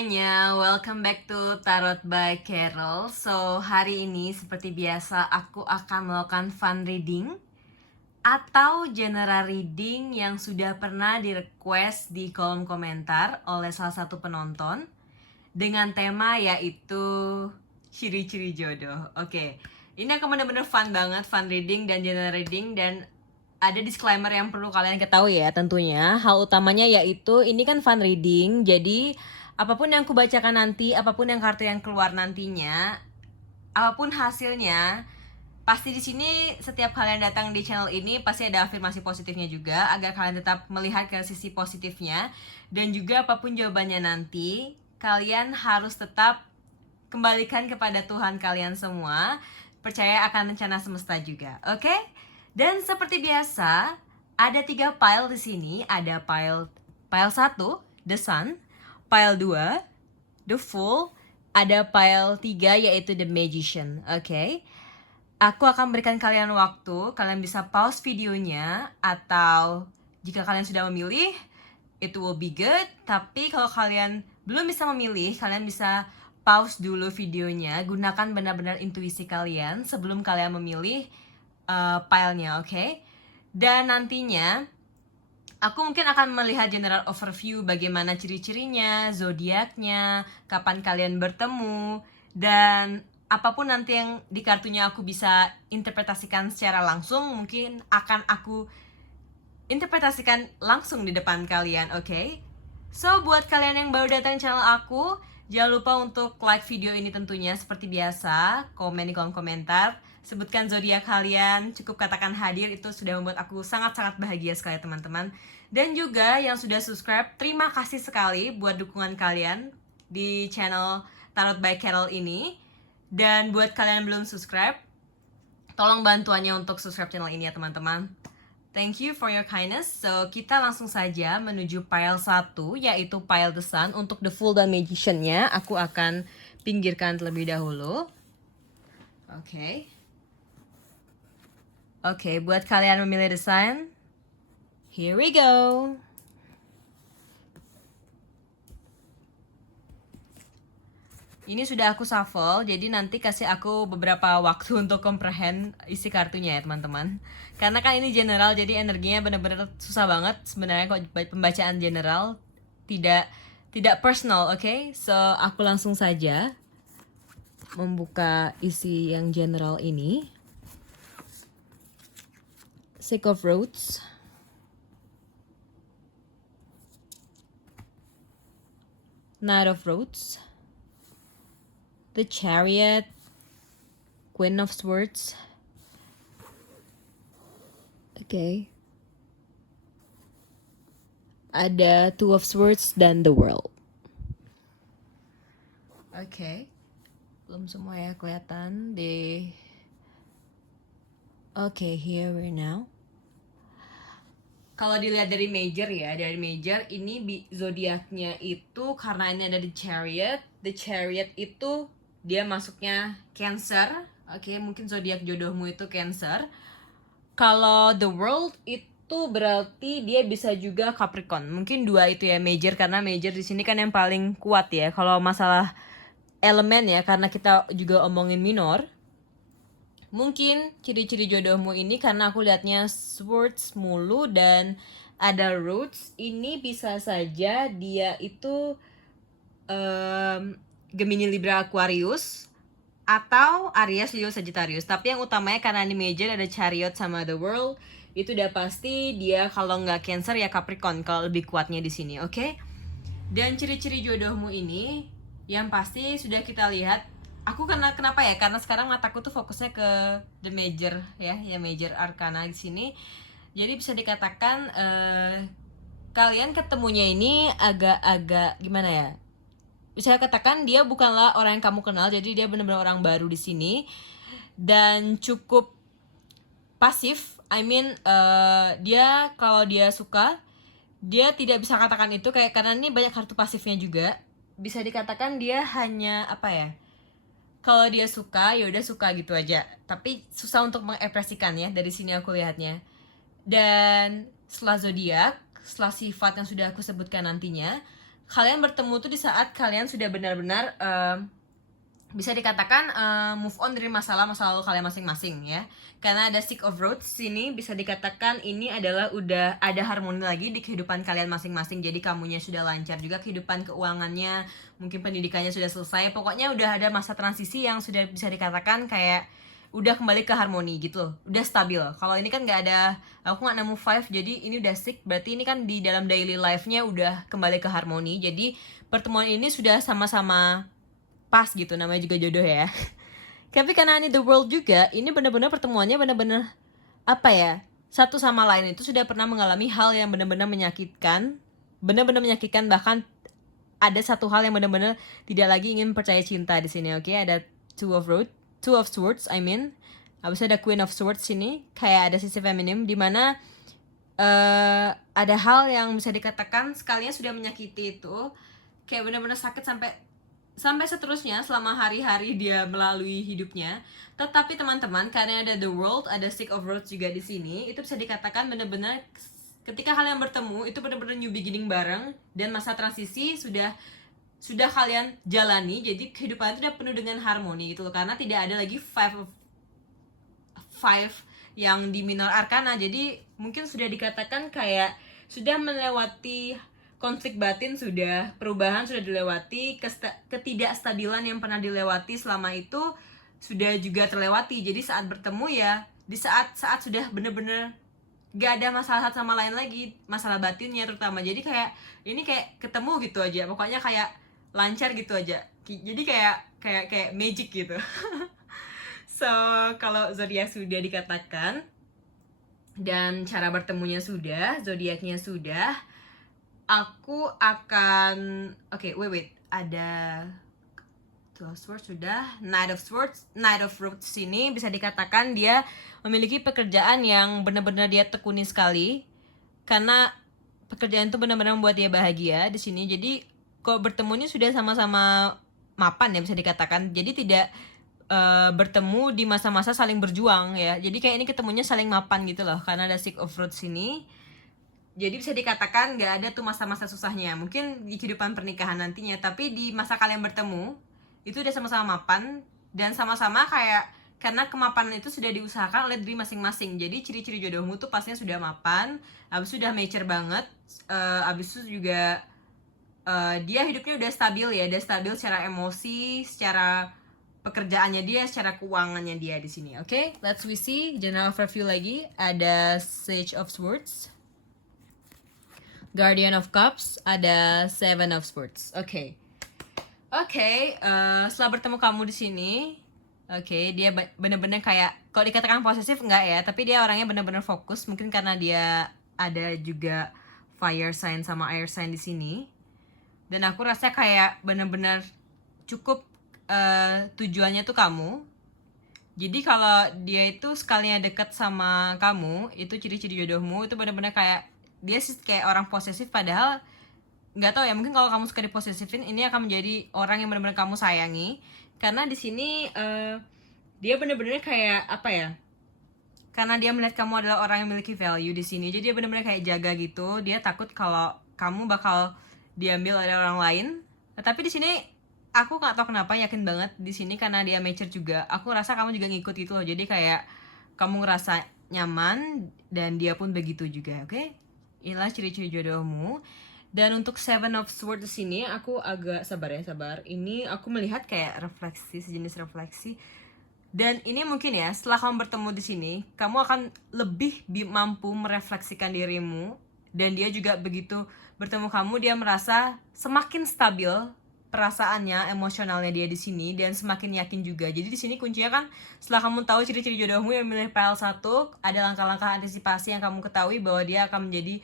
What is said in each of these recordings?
semuanya, welcome back to Tarot by Carol. So, hari ini seperti biasa aku akan melakukan fun reading atau general reading yang sudah pernah di-request di kolom komentar oleh salah satu penonton dengan tema yaitu ciri-ciri jodoh. Oke, ini akan benar-benar fun banget, fun reading dan general reading, dan ada disclaimer yang perlu kalian ketahui ya tentunya. Hal utamanya yaitu ini kan fun reading, jadi apapun yang aku bacakan nanti, apapun yang kartu yang keluar nantinya, apapun hasilnya, pasti di sini setiap kalian datang di channel ini pasti ada afirmasi positifnya juga agar kalian tetap melihat ke sisi positifnya, dan juga apapun jawabannya nanti, kalian harus tetap kembalikan kepada Tuhan kalian semua, percaya akan rencana semesta juga, oke? Dan seperti biasa, ada 3 pile di sini. Ada pile 1, The Sun, pile 2, The Fool, ada pile 3 yaitu The Magician. Oke. Aku akan berikan kalian waktu, kalian bisa pause videonya, atau jika kalian sudah memilih, it will be good. Tapi kalau kalian belum bisa memilih, kalian bisa pause dulu videonya. Gunakan benar-benar intuisi kalian sebelum kalian memilih filenya, oke? Dan nantinya aku mungkin akan melihat general overview bagaimana ciri-cirinya, zodiaknya, kapan kalian bertemu, dan apapun nanti yang di kartunya aku bisa interpretasikan secara langsung, mungkin akan aku interpretasikan langsung di depan kalian, oke? So, buat kalian yang baru datang channel aku, jangan lupa untuk like video ini tentunya seperti biasa, komen di kolom komentar, sebutkan zodiak kalian, cukup katakan hadir, itu sudah membuat aku sangat-sangat bahagia sekali teman-teman. Dan juga yang sudah subscribe, terima kasih sekali buat dukungan kalian di channel Tarot by Carol ini. Dan buat kalian yang belum subscribe, tolong bantuannya untuk subscribe channel ini ya teman-teman. Thank you for your kindness. So, kita langsung saja menuju pile 1, yaitu pile The Sun. Untuk The Fool dan Magician-nya, aku akan pinggirkan terlebih dahulu. Oke. Oke, buat kalian memilih The Sun, here we go. Ini sudah aku shuffle, jadi nanti kasih aku beberapa waktu untuk comprehend isi kartunya ya teman-teman. Karena kan ini general, jadi energinya benar-benar susah banget sebenarnya kalau pembacaan general, tidak personal, oke? So, aku langsung saja membuka isi yang general ini. Six of Roads, Knight of Roads, The Chariot, Queen of Swords. Okay. Ada Two of Swords dan The World. Okay. Belum semua ya kelihatan di. Okay, here we're now. Kalau dilihat dari major ya, dari major ini zodiaknya itu karena ini ada The Chariot. The Chariot itu dia masuknya Cancer. Oke, mungkin zodiak jodohmu itu Cancer. Kalau The World itu berarti dia bisa juga Capricorn. Mungkin 2 itu ya major, karena major di sini kan yang paling kuat ya. Kalau masalah elemen ya, karena kita juga omongin minor. Mungkin ciri-ciri jodohmu ini karena aku lihatnya swords mulu dan ada roots. Ini bisa saja dia itu Gemini, Libra, Aquarius, atau Aries, Leo, Sagittarius. Tapi yang utamanya karena ini major ada Chariot sama The World, itu udah pasti dia kalau nggak Cancer ya Capricorn kalau lebih kuatnya di sini, oke? Dan ciri-ciri jodohmu ini yang pasti sudah kita lihat. Aku kenapa ya? Karena sekarang mataku tuh fokusnya ke the major ya major arcana di sini. Jadi bisa dikatakan kalian ketemunya ini agak-agak gimana ya? Bisa katakan dia bukanlah orang yang kamu kenal, jadi dia benar-benar orang baru di sini dan cukup pasif. I mean dia kalau dia suka dia tidak bisa katakan itu kayak, karena ini banyak kartu pasifnya juga. Bisa dikatakan dia hanya apa ya? Kalau dia suka ya udah suka gitu aja, tapi susah untuk mengekspresikan ya, dari sini aku lihatnya. Dan setelah zodiak, setelah sifat yang sudah aku sebutkan nantinya, kalian bertemu tuh di saat kalian sudah benar-benar bisa dikatakan move on dari masalah lalu kalian masing-masing ya. Karena ada Six of Roads sini, bisa dikatakan ini adalah udah ada harmoni lagi di kehidupan kalian masing-masing. Jadi kamunya sudah lancar juga kehidupan keuangannya, mungkin pendidikannya sudah selesai. Pokoknya udah ada masa transisi yang sudah bisa dikatakan kayak udah kembali ke harmoni gitu, udah stabil. Kalau ini kan nggak ada, aku nggak nemu 5, jadi ini udah 6, berarti ini kan di dalam daily life-nya udah kembali ke harmoni. Jadi pertemuan ini sudah sama-sama pas gitu, namanya juga jodoh ya. Tapi karena ini the world juga, ini benar-benar pertemuannya benar-benar apa ya, satu sama lain itu sudah pernah mengalami hal yang benar-benar menyakitkan, bahkan ada satu hal yang benar-benar tidak lagi ingin percaya cinta di sini. Oke, ada Two of Swords, I mean. Habis ada Queen of Swords sini, kayak ada sisi feminim di mana ada hal yang bisa dikatakan sekalinya sudah menyakiti itu, kayak benar-benar sakit sampai seterusnya selama hari-hari dia melalui hidupnya. Tetapi teman-teman, karena ada the world, ada Six of Roads juga di sini, itu bisa dikatakan benar-benar ketika kalian bertemu itu benar-benar new beginning bareng, dan masa transisi sudah kalian jalani. Jadi kehidupan itu udah penuh dengan harmoni gitu loh, karena tidak ada lagi five yang di minor arcana. Jadi mungkin sudah dikatakan kayak sudah melewati konflik batin, sudah perubahan sudah dilewati, ketidakstabilan yang pernah dilewati selama itu sudah juga terlewati. Jadi saat bertemu ya, di saat sudah bener-bener gak ada masalah satu sama lain lagi, masalah batinnya terutama. Jadi kayak ini kayak ketemu gitu aja, pokoknya kayak lancar gitu aja. Jadi kayak magic gitu. So kalau zodiak sudah dikatakan dan cara bertemunya sudah, zodiaknya sudah, aku akan wait, ada Two of Swords sudah, Knight of Swords sini bisa dikatakan dia memiliki pekerjaan yang benar-benar dia tekuni sekali, karena pekerjaan itu benar-benar membuat dia bahagia di sini. Jadi kalau bertemunya sudah sama-sama mapan ya, bisa dikatakan. Jadi tidak bertemu di masa-masa saling berjuang ya. Jadi kayak ini ketemunya saling mapan gitu loh, karena ada Six of Roads sini. Jadi bisa dikatakan gak ada tuh masa-masa susahnya, mungkin di kehidupan pernikahan nantinya, tapi di masa kalian bertemu itu udah sama-sama mapan, dan sama-sama kayak karena kemapanan itu sudah diusahakan oleh diri masing-masing. Jadi ciri-ciri jodohmu tuh pastinya sudah mapan, abis itu udah mature banget, abis itu juga dia hidupnya udah stabil ya, udah stabil secara emosi, secara pekerjaannya dia, secara keuangannya dia di sini. Oke, let's we see general overview lagi. Ada Sage of Swords, Guardian of Cups, ada Seven of Swords. Oke, setelah bertemu kamu di sini, dia bener-bener kayak, kalau dikatakan posesif enggak ya, tapi dia orangnya bener-bener fokus, mungkin karena dia ada juga fire sign sama air sign di sini. Dan aku rasa kayak bener-bener cukup tujuannya tuh kamu. Jadi kalau dia itu sekalinya deket sama kamu, itu ciri-ciri jodohmu itu bener-bener kayak dia sih kayak orang posesif, padahal nggak tahu ya, mungkin kalau kamu suka diposesifin, ini akan menjadi orang yang benar-benar kamu sayangi. Karena di sini dia benar-benar kayak apa ya, karena dia melihat kamu adalah orang yang memiliki value di sini, jadi dia benar-benar kayak jaga gitu. Dia takut kalau kamu bakal diambil oleh orang lain. Tapi di sini aku nggak tahu kenapa yakin banget di sini, karena dia mature juga. Aku rasa kamu juga ngikut gitu loh, jadi kayak kamu ngerasa nyaman dan dia pun begitu juga. Oke? Inilah ciri-ciri jodohmu. Dan untuk Seven of Swords di sini aku agak sabar. Ini aku melihat kayak refleksi, sejenis refleksi. Dan ini mungkin ya, setelah kamu bertemu di sini, kamu akan lebih mampu merefleksikan dirimu, dan dia juga begitu bertemu kamu, dia merasa semakin stabil perasaannya, emosionalnya dia di sini, dan semakin yakin juga. Jadi di sini kuncinya kan, setelah kamu tahu ciri-ciri jodohmu yang memilih PL1, ada langkah-langkah antisipasi yang kamu ketahui bahwa dia akan menjadi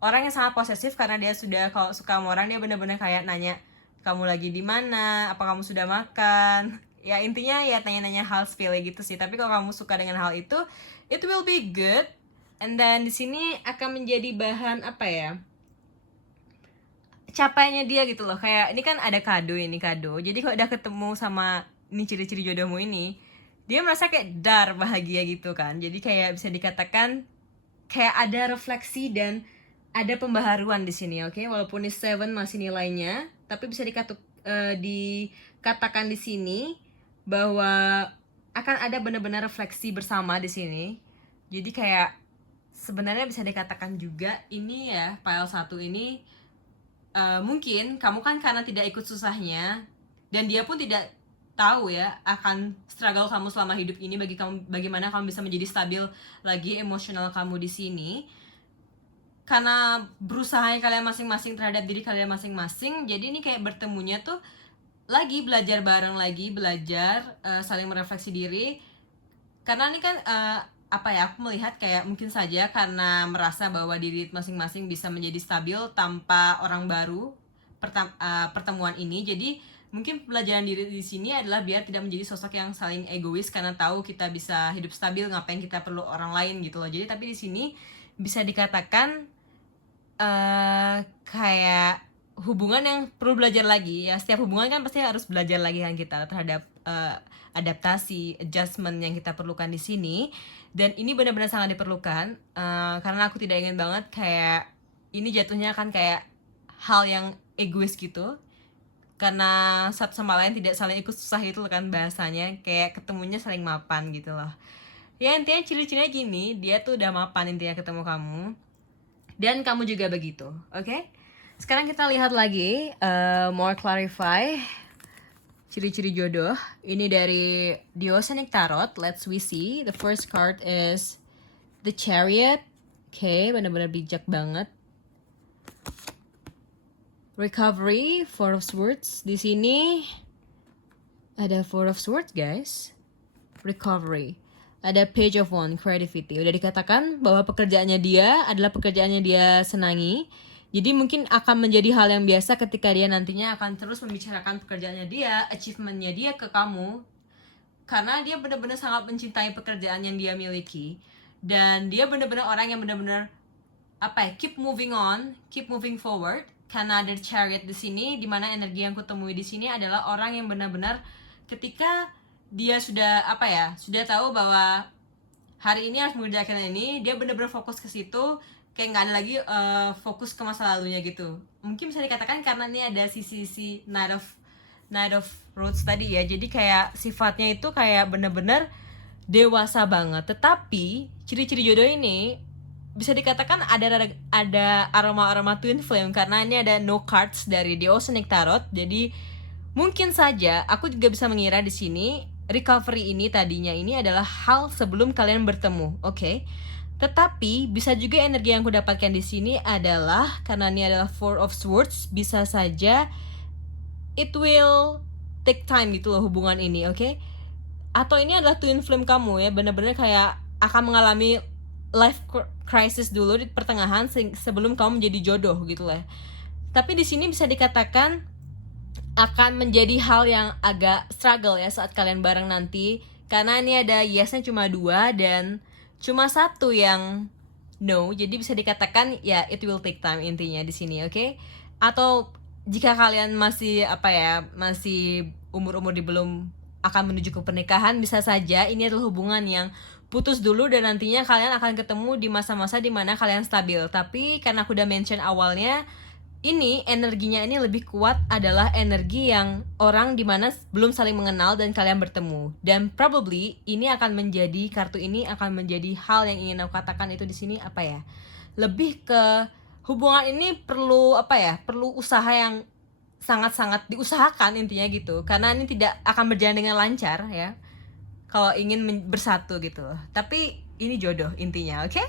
orang yang sangat posesif, karena dia sudah, kalau suka sama orang dia benar-benar kayak nanya kamu lagi di mana, apa kamu sudah makan, ya intinya ya tanya-nanya hal sepele gitu sih. Tapi kalau kamu suka dengan hal itu, it will be good. And then di sini akan menjadi bahan apa ya, capainya dia gitu loh. Kayak ini kan ada kado, jadi kalau udah ketemu sama ini ciri-ciri jodohmu ini, dia merasa kayak bahagia gitu kan. Jadi kayak bisa dikatakan kayak ada refleksi dan ada pembaharuan di sini, oke? Walaupun ini 7 masih nilainya, tapi bisa dikatakan di sini bahwa akan ada benar-benar refleksi bersama di sini. Jadi kayak sebenarnya bisa dikatakan juga ini ya, file 1 ini mungkin kamu kan karena tidak ikut susahnya, dan dia pun tidak tahu ya akan struggle kamu selama hidup ini, bagaimana kamu bisa menjadi stabil lagi emosional kamu di sini. Karena berusaha kalian masing-masing terhadap diri kalian masing-masing, jadi ini kayak bertemunya tuh lagi belajar bareng lagi, belajar saling merefleksi diri. Karena ini kan aku melihat kayak mungkin saja karena merasa bahwa diri masing-masing bisa menjadi stabil tanpa orang baru pertemuan ini. Jadi mungkin pelajaran diri di sini adalah biar tidak menjadi sosok yang saling egois karena tahu kita bisa hidup stabil, ngapain kita perlu orang lain gitu loh. Jadi tapi di sini bisa dikatakan kayak hubungan yang perlu belajar lagi ya. Setiap hubungan kan pasti harus belajar lagi kan kita terhadap adaptasi, adjustment yang kita perlukan di sini. Dan ini benar-benar sangat diperlukan karena aku tidak ingin banget kayak ini jatuhnya kan kayak hal yang egois gitu, karena satu sama lain tidak saling ikut susah gitu loh kan bahasanya, kayak ketemunya saling mapan gitu loh ya. Intinya ciri-cirinya gini, dia tuh udah mapan intinya ketemu kamu, dan kamu juga begitu, oke? Sekarang kita lihat lagi, more clarify ciri-ciri jodoh. Ini dari The Oceanic Tarot. Let's we see. The first card is the Chariot. Oke, benar-benar bijak banget. Recovery, Four of Swords. Di sini ada Four of Swords, guys. Recovery. Ada Page of Wands, creativity. Udah dikatakan bahwa pekerjaannya dia adalah pekerjaan yang dia senangi. Jadi mungkin akan menjadi hal yang biasa ketika dia nantinya akan terus membicarakan pekerjaannya dia, achievementnya dia ke kamu. Karena dia benar-benar sangat mencintai pekerjaan yang dia miliki. Dan dia benar-benar orang yang benar-benar keep moving on, keep moving forward. Karena ada Chariot di sini, dimana energi yang kutemui di sini adalah orang yang benar-benar ketika dia sudah sudah tahu bahwa hari ini harus mengerjakan ini, dia benar-benar fokus ke situ, kayak nggak ada lagi fokus ke masa lalunya gitu. Mungkin bisa dikatakan karena ini ada sisi Knight of Roads tadi ya, jadi kayak sifatnya itu kayak benar-benar dewasa banget. Tetapi ciri-ciri jodoh ini bisa dikatakan ada aroma-aroma twin flame karena ini ada no cards dari The Oceanic Tarot. Jadi mungkin saja aku juga bisa mengira di sini recovery ini tadinya ini adalah hal sebelum kalian bertemu, oke? Tetapi bisa juga energi yang aku dapatkan di sini adalah karena ini adalah Four of Swords, bisa saja it will take time gitu loh hubungan ini, oke? Atau ini adalah twin flame kamu ya, benar-benar kayak akan mengalami life crisis dulu di pertengahan sebelum kamu menjadi jodoh gitu lah. Tapi di sini bisa dikatakan akan menjadi hal yang agak struggle ya saat kalian bareng nanti, karena ini ada yes-nya cuma 2 dan cuma 1 yang no. Jadi bisa dikatakan ya it will take time intinya di sini, oke? Atau jika kalian masih masih umur di belum akan menuju ke pernikahan, bisa saja ini adalah hubungan yang putus dulu dan nantinya kalian akan ketemu di masa-masa dimana kalian stabil. Tapi karena aku udah mention awalnya, ini energinya ini lebih kuat adalah energi yang orang dimana belum saling mengenal dan kalian bertemu. Dan probably ini akan menjadi, kartu ini akan menjadi hal yang ingin aku katakan itu di sini lebih ke hubungan ini perlu perlu usaha yang sangat-sangat diusahakan intinya gitu. Karena ini tidak akan berjalan dengan lancar ya kalau ingin bersatu gitu. Tapi ini jodoh intinya, oke?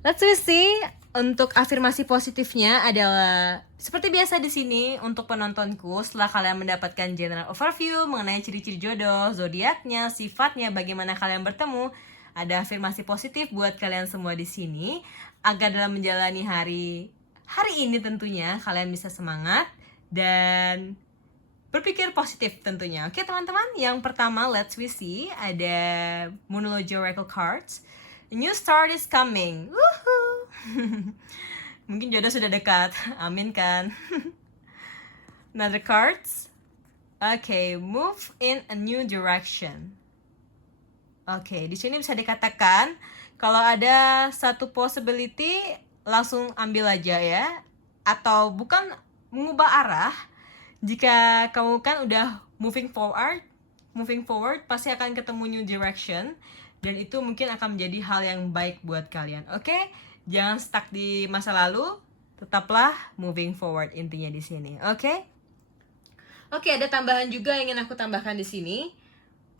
Let's see. Untuk afirmasi positifnya adalah seperti biasa di sini untuk penontonku. Setelah kalian mendapatkan general overview mengenai ciri-ciri jodoh, zodiaknya, sifatnya, bagaimana kalian bertemu, ada afirmasi positif buat kalian semua di sini agar dalam menjalani hari ini tentunya kalian bisa semangat dan berpikir positif tentunya. Oke teman-teman, yang pertama let's see ada Moonology Oracle Cards. A new start is coming. Woohoo! Mungkin jodoh sudah dekat. Amin kan? Another cards. Okay, move in a new direction. Okay, di sini bisa dikatakan kalau ada satu possibility langsung ambil aja ya, atau bukan mengubah arah. Jika kamu kan udah moving forward pasti akan ketemu new direction, dan itu mungkin akan menjadi hal yang baik buat kalian. Oke? Jangan stuck di masa lalu, tetaplah moving forward intinya di sini. Oke? Oke, ada tambahan juga yang ingin aku tambahkan di sini.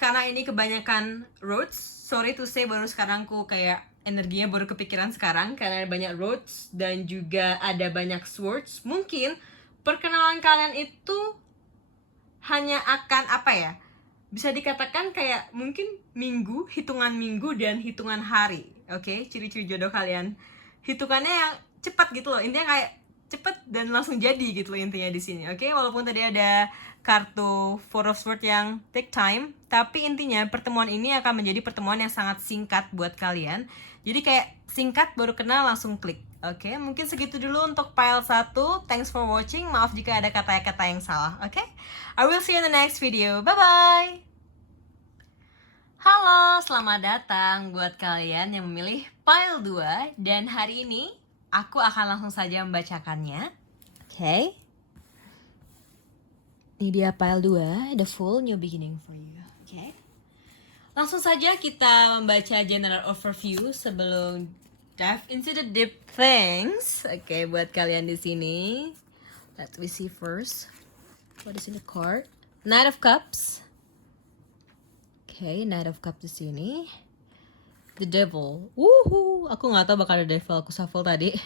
Karena ini kebanyakan roads, sorry to say baru sekarang aku kayak energinya baru kepikiran sekarang karena ada banyak roads dan juga ada banyak swords. Mungkin perkenalan kalian itu hanya akan apa ya? Bisa dikatakan kayak mungkin hitungan minggu dan hitungan hari. Oke, ciri-ciri jodoh kalian. Hitungannya yang cepat gitu loh. Intinya kayak cepat dan langsung jadi gitu loh intinya di sini. Oke, walaupun tadi ada kartu Four of Swords yang take time, tapi intinya pertemuan ini akan menjadi pertemuan yang sangat singkat buat kalian. Jadi kayak singkat baru kenal langsung klik. Oke, mungkin segitu dulu untuk pile 1. Thanks for watching. Maaf jika ada kata-kata yang salah. Oke, I will see you in the next video. Bye-bye. Halo, selamat datang buat kalian yang memilih pile 2. Dan hari ini aku akan langsung saja membacakannya. Oke. Ini dia pile 2, the full new beginning for you. Oke. Langsung saja kita membaca general overview sebelum dive into the deep things. Oke, buat kalian di sini. Let me see first. What is in the card? Knight of Cups. Oke, Knight of Cups di sini. The Devil. Woohoo, aku nggak tahu bakal ada Devil, aku shuffle tadi.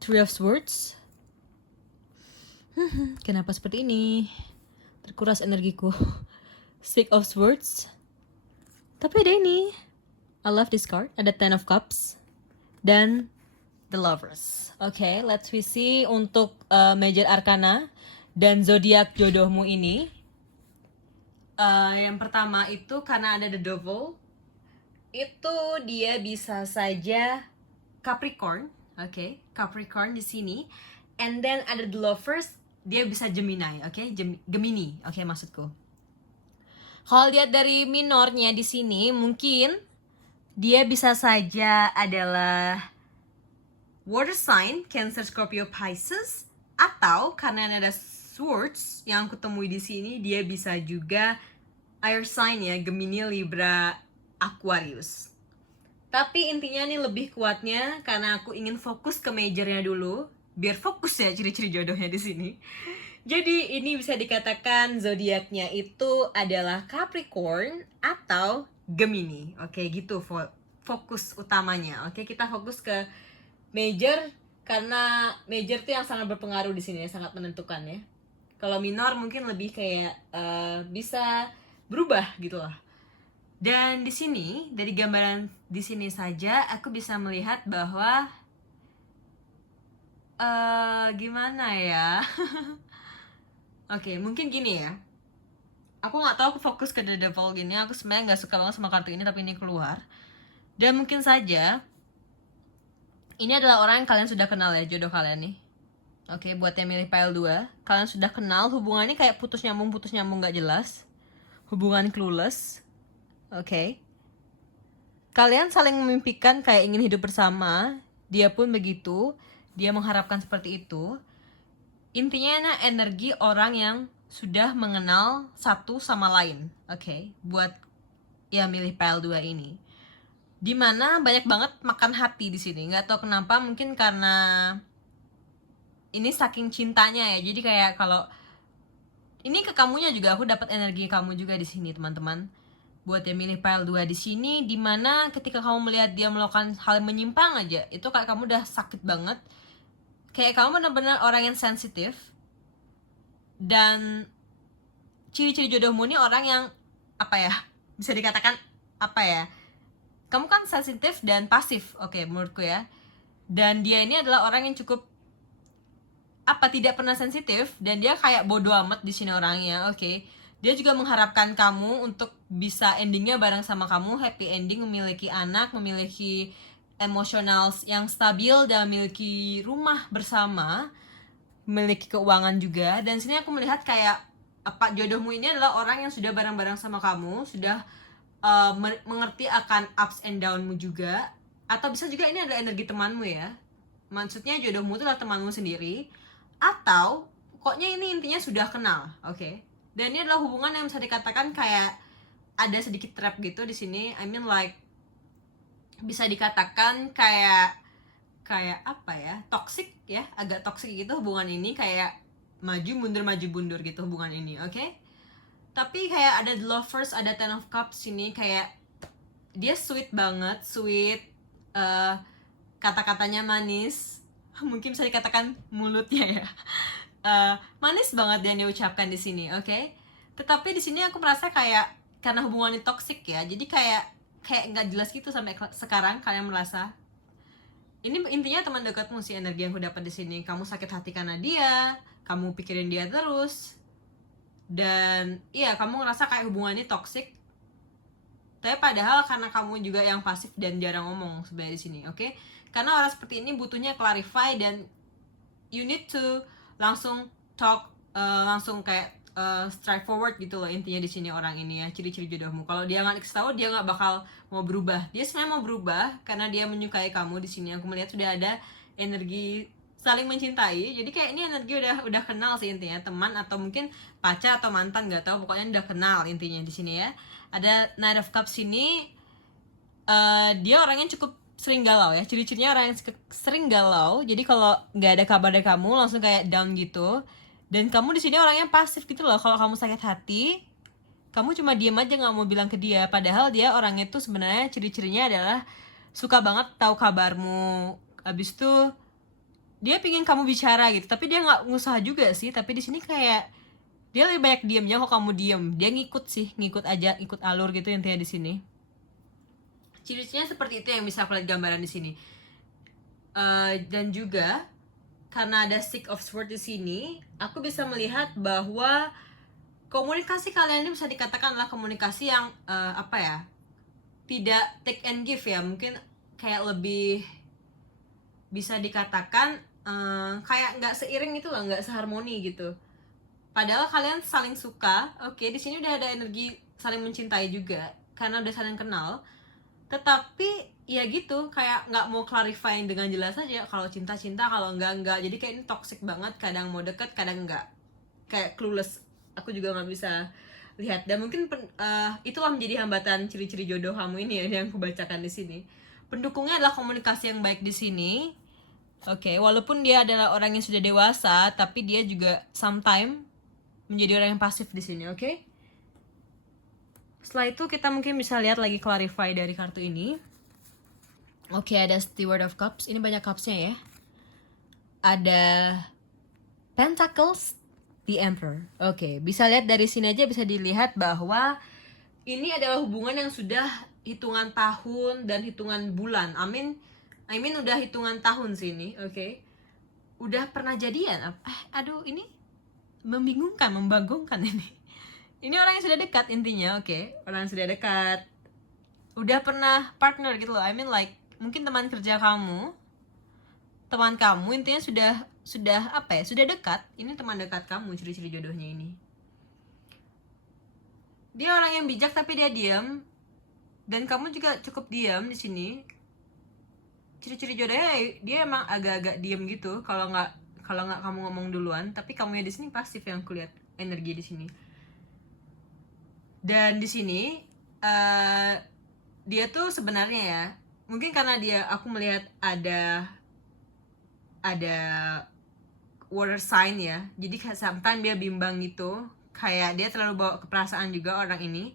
Three of Swords. Kenapa seperti ini? Terkuras energiku. Six of Swords. Tapi ada ini. I love this card. Ada Ten of Cups. Dan The Lovers. Oke, let's we see untuk Major Arcana dan zodiak jodohmu ini. Yang pertama itu karena ada The Devil. Itu dia bisa saja Capricorn. Oke, Capricorn di sini. And then ada The Lovers, dia bisa Gemini, oke? Gemini, oke, maksudku. Kalau lihat dari minornya di sini, mungkin dia bisa saja adalah water sign, Cancer, Scorpio, Pisces, atau karena ada swords yang aku temui di sini, dia bisa juga air sign ya, Gemini, Libra, Aquarius. Tapi intinya nih lebih kuatnya karena aku ingin fokus ke majornya dulu, biar fokus ya ciri-ciri jodohnya di sini. Jadi ini bisa dikatakan zodiaknya itu adalah Capricorn atau Gemini. Oke, gitu fokus utamanya. Oke, kita fokus ke major karena major tuh yang sangat berpengaruh di sini, sangat menentukan ya. Kalau minor mungkin lebih kayak bisa berubah gitu lah. Dan di sini dari gambaran di sini saja aku bisa melihat bahwa gimana ya? Oke, mungkin gini ya. Aku nggak tahu aku fokus ke The Devil gini. Aku sebenarnya nggak suka banget sama kartu ini, tapi ini keluar. Dan mungkin saja ini adalah orang yang kalian sudah kenal ya, jodoh kalian nih. Oke, buat yang milih pile 2, kalian sudah kenal, hubungannya kayak putus nyambung nggak jelas. Hubungan clueless. Oke. Kalian saling memimpikan kayak ingin hidup bersama. Dia pun begitu. Dia mengharapkan seperti itu. Intinya energi orang yang sudah mengenal satu sama lain. Oke, buat ya milih pile 2 ini. Dimana banyak banget makan hati di sini. Nggak tahu kenapa, mungkin karena ini saking cintanya ya. Jadi kayak kalau ini ke kamunya juga, aku dapat energi kamu juga di sini, teman-teman. Buat yang milih pile 2 di sini, dimana ketika kamu melihat dia melakukan hal yang menyimpang aja, itu kayak kamu udah sakit banget. Kayak kamu benar-benar orang yang sensitif. Dan ciri-ciri jodohmu ini orang yang apa ya, bisa dikatakan apa ya, kamu kan sensitif dan pasif, oke, menurutku ya. Dan dia ini adalah orang yang cukup tidak pernah sensitif, dan dia kayak bodo amat di sini orangnya. Oke, dia juga mengharapkan kamu untuk bisa endingnya bareng sama kamu, happy ending, memiliki anak, memiliki emosional yang stabil, dan memiliki rumah bersama, memiliki keuangan juga. Dan sini aku melihat kayak jodohmu ini adalah orang yang sudah bareng-bareng sama kamu, sudah mengerti akan ups and downmu juga. Atau bisa juga ini adalah energi temanmu ya. Maksudnya jodohmu itu adalah temanmu sendiri. Atau pokoknya ini intinya sudah kenal, oke? Dan ini adalah hubungan yang bisa dikatakan kayak ada sedikit trap gitu di sini. I mean like bisa dikatakan kayak apa ya, toxic ya, agak toxic gitu hubungan ini, kayak maju mundur gitu hubungan ini, oke? Tapi kayak ada the lovers, ada ten of cups ini, kayak dia sweet banget, sweet, kata-katanya manis, mungkin bisa dikatakan mulutnya ya, manis banget yang dia ucapkan di sini, oke? Tetapi di sini aku merasa kayak karena hubungan ini toxic ya, jadi kayak nggak jelas gitu sampai sekarang kalian merasa. Ini intinya teman dekatmu sih energi yang aku dapat di sini. Kamu sakit hati karena dia, kamu pikirin dia terus, dan iya kamu ngerasa kayak hubungannya toxic. Tapi padahal karena kamu juga yang pasif dan jarang ngomong sebenarnya di sini, oke? Karena orang seperti ini butuhnya clarify dan you need to langsung talk, langsung kayak straightforward gitu loh intinya di sini orang ini ya, ciri-ciri jodohmu. Kalau dia nggak dikasih tahu, dia nggak bakal mau berubah. Dia sebenarnya mau berubah karena dia menyukai kamu. Di sini aku melihat sudah ada energi saling mencintai. Jadi kayak ini energi udah kenal sih intinya, teman atau mungkin pacar atau mantan, nggak tahu, pokoknya udah kenal intinya di sini ya. Ada Knight of Cups ini, dia orangnya cukup sering galau ya, ciri-cirinya orang yang sering galau. Jadi kalau nggak ada kabar dari kamu langsung kayak down gitu. Dan kamu di sini orangnya pasif gitu loh. Kalau kamu sakit hati, kamu cuma diem aja, nggak mau bilang ke dia. Padahal dia orangnya tuh sebenarnya ciri-cirinya adalah suka banget tahu kabarmu. Abis itu dia pingin kamu bicara gitu, tapi dia nggak ngusaha juga sih. Tapi di sini kayak dia lebih banyak diemnya. Kalau kamu diem, dia ngikut aja, ikut alur gitu intinya di sini. Ciri-cirinya seperti itu yang bisa aku lihat gambaran di sini. Dan juga karena ada Six of Swords di sini, aku bisa melihat bahwa komunikasi kalian ini bisa dikatakan adalah komunikasi yang apa ya, tidak take and give ya, mungkin kayak lebih bisa dikatakan kayak nggak seiring gitu loh, nggak seharmoni gitu. Padahal kalian saling suka, oke, di sini udah ada energi saling mencintai juga karena udah saling kenal. Tetapi ya gitu, kayak nggak mau clarifying dengan jelas aja kalau cinta, kalau enggak. Jadi kayak ini toxic banget, kadang mau deket kadang enggak, kayak clueless. Aku juga nggak bisa lihat. Dan mungkin itulah menjadi hambatan ciri-ciri jodoh kamu ini ya yang aku bacakan di sini. Pendukungnya adalah komunikasi yang baik di sini, oke. Walaupun dia adalah orang yang sudah dewasa, tapi dia juga sometimes menjadi orang yang pasif di sini, oke. Setelah itu kita mungkin bisa lihat lagi clarify dari kartu ini. Oke, ada Steward of Cups. Ini banyak cupsnya ya. Ada Pentacles, the Emperor. Oke, bisa lihat dari sini aja bisa dilihat bahwa ini adalah hubungan yang sudah hitungan tahun dan hitungan bulan. I mean udah hitungan tahun sini, oke. Udah pernah jadian. Aduh, ini membingungkan, membagongkan ini. Ini orang yang sudah dekat intinya, oke. Orang yang sudah dekat. Udah pernah partner gitu loh. I mean like mungkin teman kerja kamu, teman kamu, intinya sudah apa ya, sudah dekat. Ini teman dekat kamu, ciri-ciri jodohnya ini. Dia orang yang bijak tapi dia diam, dan kamu juga cukup diam di sini. Ciri-ciri jodohnya dia emang agak-agak diam gitu kalau nggak kamu ngomong duluan. Tapi kamu di sini pasif yang kulihat energi di sini. Dan di sini dia tuh sebenarnya ya, mungkin karena aku melihat ada water sign ya, jadi kayak sometimes dia bimbang gitu, kayak dia terlalu bawa keperasaan juga orang ini.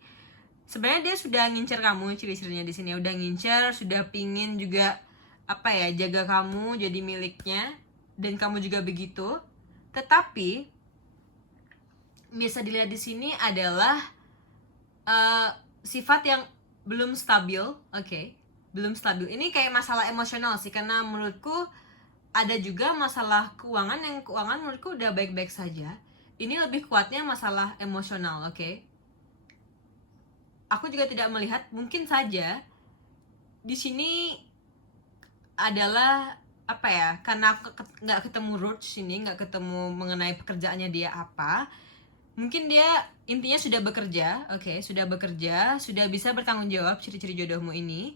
Sebenarnya dia sudah ngincer kamu, ciri-cirinya di sini udah ngincer, sudah pingin juga apa ya, jaga kamu jadi miliknya, dan kamu juga begitu. Tetapi bisa dilihat di sini adalah sifat yang belum stabil, oke. Belum stabil. Ini kayak masalah emosional sih, karena menurutku ada juga masalah keuangan, yang keuangan menurutku udah baik-baik saja. Ini lebih kuatnya masalah emosional, oke. Aku juga tidak melihat, mungkin saja di sini adalah apa ya, karena nggak ketemu roots sini, nggak ketemu mengenai pekerjaannya dia apa. Mungkin dia intinya sudah bekerja, oke, sudah bekerja, sudah bisa bertanggung jawab, ciri-ciri jodohmu ini.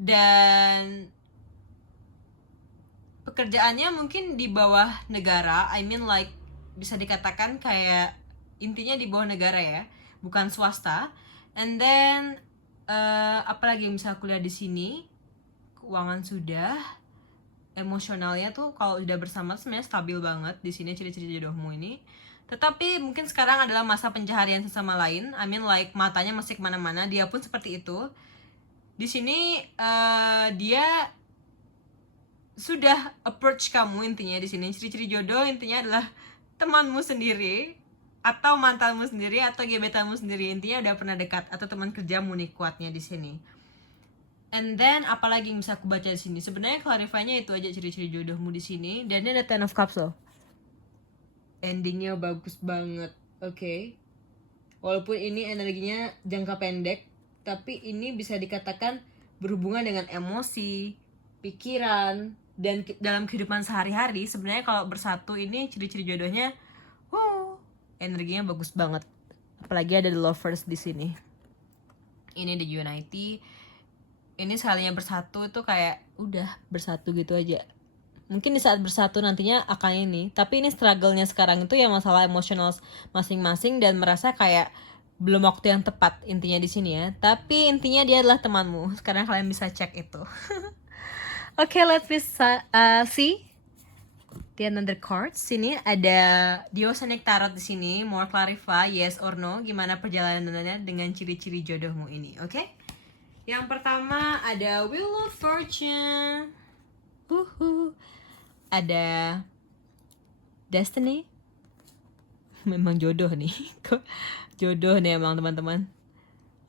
dan pekerjaannya mungkin di bawah negara. I mean like bisa dikatakan kayak intinya di bawah negara ya, bukan swasta. And then apalagi yang bisa aku lihat di sini, keuangan sudah, emosionalnya tuh kalau udah bersama sebenarnya stabil banget di sini ciri-ciri jodohmu ini. Tetapi mungkin sekarang adalah masa pencaharian sesama lain. I mean like matanya masih kemana-mana, dia pun seperti itu. Di sini dia sudah approach kamu intinya di sini. Ciri-ciri jodoh intinya adalah temanmu sendiri atau mantanmu sendiri atau gebetanmu sendiri, intinya udah pernah dekat, atau teman kerjamu nih kuatnya di sini. And then apalagi yang bisa aku baca di sini? Sebenarnya clarify-nya itu aja ciri-ciri jodohmu di sini. Dan ini ada Ten of Cups loh. Endingnya bagus banget, oke. Walaupun ini energinya jangka pendek, tapi ini bisa dikatakan berhubungan dengan emosi, pikiran, dan dalam kehidupan sehari-hari. Sebenarnya kalau bersatu ini ciri-ciri jodohnya, energinya bagus banget. Apalagi ada the lovers di sini. Ini the unity. Ini sekalinya bersatu itu kayak udah bersatu gitu aja. Mungkin di saat bersatu nantinya akan ini, tapi ini struggle-nya sekarang itu ya masalah emosional masing-masing dan merasa kayak belum waktu yang tepat intinya di sini ya. Tapi intinya dia adalah temanmu. Sekarang kalian bisa cek itu. Okay, let's see the another cards. Sini ada Diosonic Tarot di sini. More clarify yes or no. Gimana perjalanannya dengan ciri-ciri jodohmu ini, oke? Okay? Yang pertama ada Wheel of Fortune. Ada Destiny. Memang jodoh nih. Jodoh nih emang teman-teman.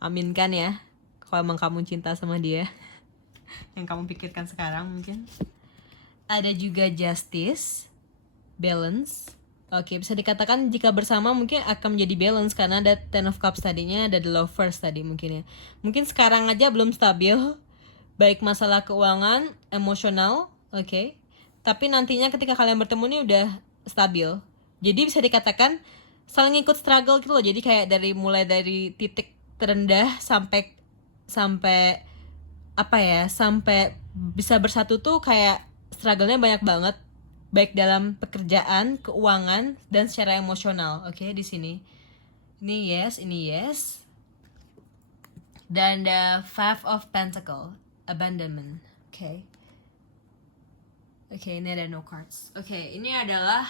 Aminkan ya. Kalau emang kamu cinta sama dia. Yang kamu pikirkan sekarang mungkin. Ada juga Justice, Balance. Oke, bisa dikatakan jika bersama mungkin akan menjadi balance karena ada Ten of Cups tadinya, ada The Lovers tadi mungkin ya. Mungkin sekarang aja belum stabil, baik masalah keuangan, emosional, oke. Tapi nantinya ketika kalian bertemu nih udah stabil. Jadi bisa dikatakan saling ikut struggle gitu loh. Jadi kayak mulai dari titik terendah sampai apa ya, sampai bisa bersatu tuh kayak struggle-nya banyak banget, baik dalam pekerjaan, keuangan, dan secara emosional. Oke, di sini. Ini yes. Dan the Five of Pentacle, abandonment. Oke. Oke, ini ada no cards. Oke, ini adalah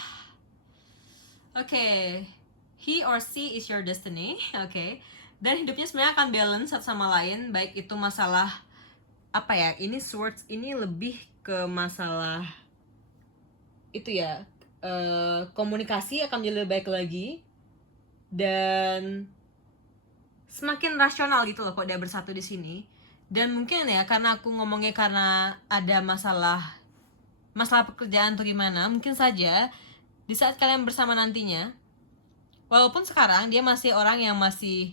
he or she is your destiny. Oke. Dan hidupnya sebenarnya akan balance satu sama lain, baik itu masalah apa ya, ini swords ini lebih ke masalah itu ya, komunikasi akan menjadi lebih baik lagi dan semakin rasional gitu loh kok dia bersatu di sini. Dan mungkin ya karena aku ngomongnya karena ada masalah pekerjaan atau gimana, mungkin saja di saat kalian bersama nantinya, walaupun sekarang dia masih orang yang masih